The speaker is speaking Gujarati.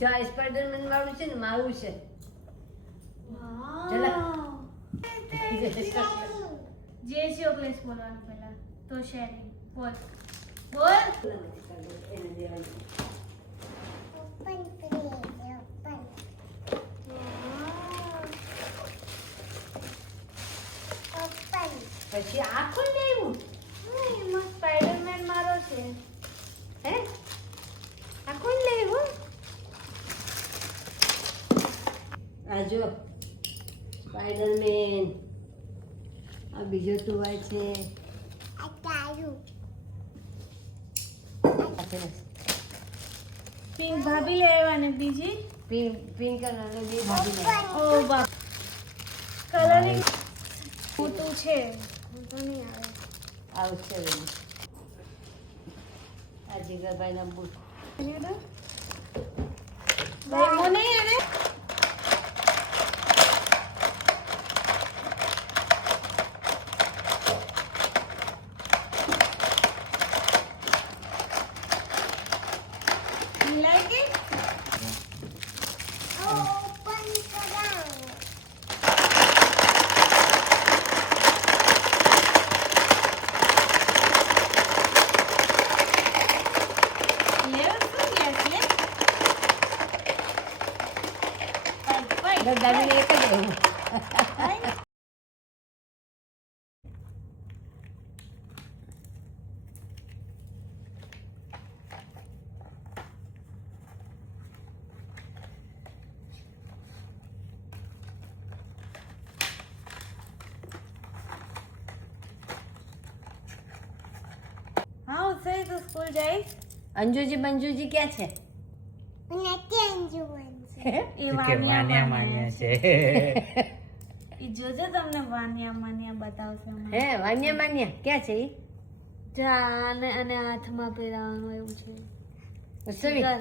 જા સ્પાઈડરમેન વાળું છે ને મારું છે. જે છે પ્લેસ બોલવાનું પહેલા તો શેરિંગ બોલ બોલ. પછી આ કોણ લેવું? એમાં સ્પાઈડરમેન મારો છે. હે આ કોણ લેવું? આ જો સ્પાઈડરમેન. આ બીજો ટુવાય છે. પિંક ભાભી લેવા ને બીજી પિંક કલર બી ભાભી લે. ઓ બાપ કલરિંગ મોટું છે તો નહીં આવે. આવું છે આ જીગરભાઈના બૂટ. ભાઈ મને આવે like it? Open karaw. બધાને એક જ રહ્યું. હા ઉત્સાહી તો સ્કૂલ જાય. અંજુજી બંજુજી ક્યાં છે? એ વાનિયા માન્યા છે. એ જોજો તમને વાનિયા માન્યા બતાવશે હમણાં. હે વાન્યા માન્યા ક્યાં છે ઈ? જા અને હાથમાં પહેરાવાનું એવું છે. ઉત્સવી કર.